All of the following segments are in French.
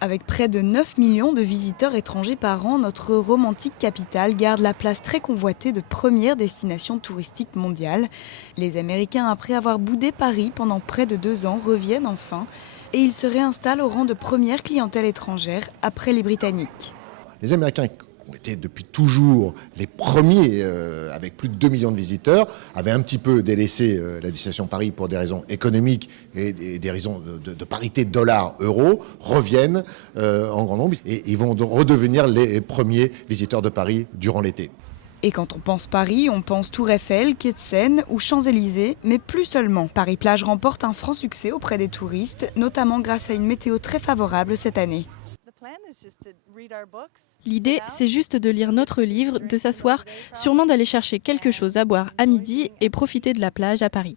Avec près de 9 millions de visiteurs étrangers par an, notre romantique capitale garde la place très convoitée de première destination touristique mondiale. Les Américains, après avoir boudé Paris pendant près de 2 ans, reviennent enfin et ils se réinstallent au rang de première clientèle étrangère après les Britanniques. Les Américains ont été depuis toujours les premiers, avec plus de 2 millions de visiteurs, avaient un petit peu délaissé la destination Paris pour des raisons économiques et des raisons de parité dollar-euro, reviennent en grand nombre et ils vont redevenir les premiers visiteurs de Paris durant l'été. Et quand on pense Paris, on pense Tour Eiffel, Quai de Seine ou Champs-Élysées, mais plus seulement. Paris-Plage remporte un franc succès auprès des touristes, notamment grâce à une météo très favorable cette année. L'idée, c'est juste de lire notre livre, de s'asseoir, sûrement d'aller chercher quelque chose à boire à midi et profiter de la plage à Paris.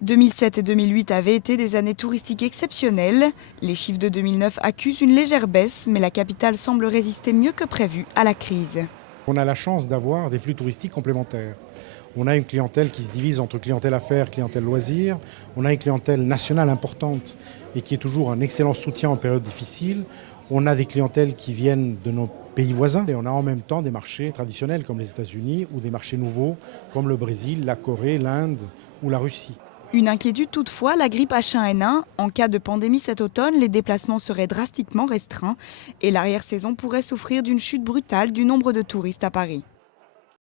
2007 et 2008 avaient été des années touristiques exceptionnelles. Les chiffres de 2009 accusent une légère baisse, mais la capitale semble résister mieux que prévu à la crise. On a la chance d'avoir des flux touristiques complémentaires. On a une clientèle qui se divise entre clientèle affaires, clientèle loisirs. On a une clientèle nationale importante et qui est toujours un excellent soutien en période difficile. On a des clientèles qui viennent de nos pays voisins et on a en même temps des marchés traditionnels comme les États-Unis ou des marchés nouveaux comme le Brésil, la Corée, l'Inde ou la Russie. Une inquiétude toutefois, la grippe H1N1. En cas de pandémie cet automne, les déplacements seraient drastiquement restreints et l'arrière-saison pourrait souffrir d'une chute brutale du nombre de touristes à Paris.